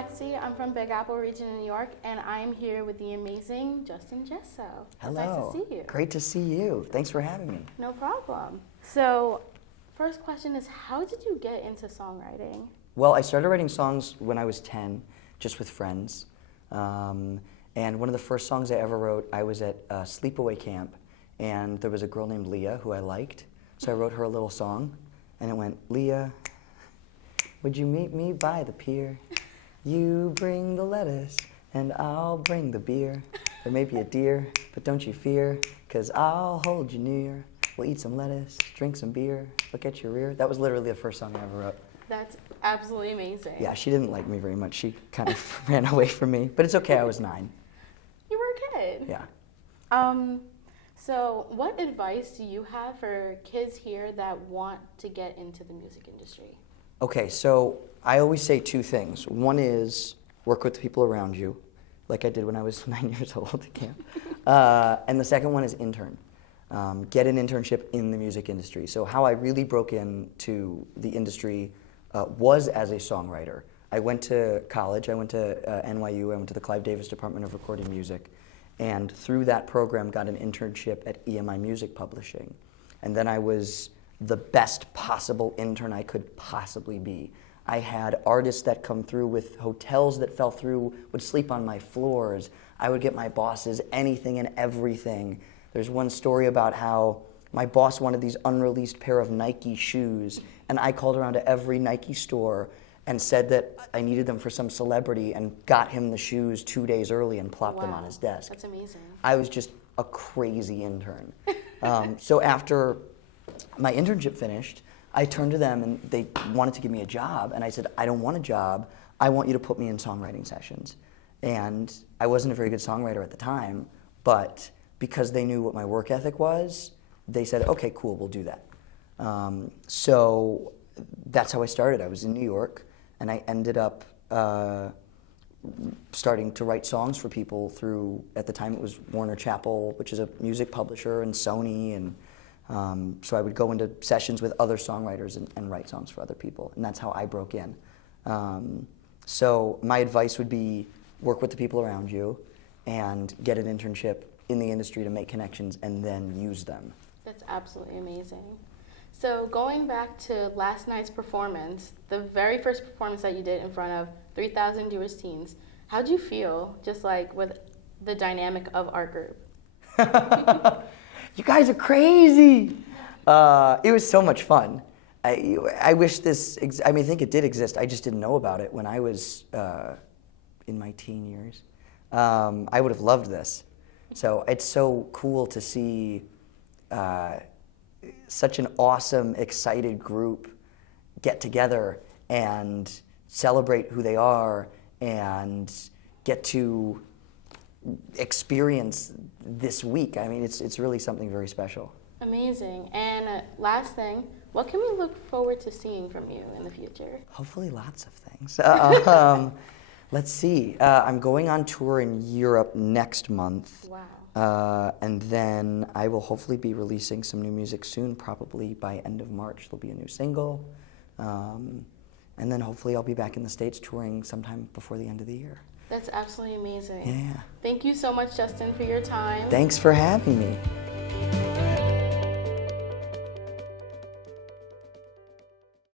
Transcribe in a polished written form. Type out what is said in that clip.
Lexi. I'm from Big Apple region in New York, and I'm here with the amazing Justin Jesso. Hello. It's nice to see you. Great to see you. Thanks for having me. No problem. So, first question is, how did you get into songwriting? Well, I started writing songs when I was 10, just with friends. And one of the first songs I ever wrote, I was at a sleepaway camp, and there was a girl named Leah who I liked. So I wrote her a little song, and it went, Leah, would you meet me by the pier? You bring the lettuce, and I'll bring the beer. There may be a deer, but don't you fear, 'cause I'll hold you near. We'll eat some lettuce, drink some beer, look at your rear. That was literally the first song I ever wrote. That's absolutely amazing. Yeah, she didn't like me very much. She kind of ran away from me, but it's okay, I was 9. You were a kid. Yeah. So what advice do you have for kids here that want to get into the music industry? Okay, so I always say 2 things. One is work with the people around you, like I did when I was 9 years old at camp. And the second one is intern. Get an internship in the music industry. So how I really broke into the industry was as a songwriter. I went to college, I went to NYU, I went to the Clive Davis Department of Recording Music, and through that program got an internship at EMI Music Publishing. And then I was the best possible intern I could possibly be. I had artists that come through with hotels that fell through, would sleep on my floors. I would get my bosses anything and everything. There's one story about how my boss wanted these unreleased pair of Nike shoes, and I called around to every Nike store and said that I needed them for some celebrity and got him the shoes 2 days early and plopped them on his desk. That's amazing. I was just a crazy intern. So after my internship finished, I turned to them and they wanted to give me a job, and I said, I don't want a job, I want you to put me in songwriting sessions. And I wasn't a very good songwriter at the time, but because they knew what my work ethic was, they said, okay, cool, we'll do that. So that's how I started. I was in New York, and I ended up starting to write songs for people through, at the time it was Warner Chappell, which is a music publisher, and Sony, and so I would go into sessions with other songwriters and write songs for other people, and that's how I broke in. So my advice would be work with the people around you and get an internship in the industry to make connections and then use them. That's absolutely amazing. So going back to last night's performance, the very first performance that you did in front of 3,000 Jewish teens, how'd you feel just like with the dynamic of our group? You guys are crazy. It was so much fun. I wish this, I think it did exist. I just didn't know about it when I was in my teen years. I would have loved this. So it's so cool to see such an awesome, excited group get together and celebrate who they are and get to experience this week. I mean, it's really something very special. Amazing. And last thing, what can we look forward to seeing from you in the future? Hopefully lots of things. Let's see. I'm going on tour in Europe next month. Wow. And then I will hopefully be releasing some new music soon, probably by end of March. There'll be a new single. And then hopefully I'll be back in the States touring sometime before the end of the year. That's absolutely amazing. Yeah. Thank you so much, Justin, for your time. Thanks for having me.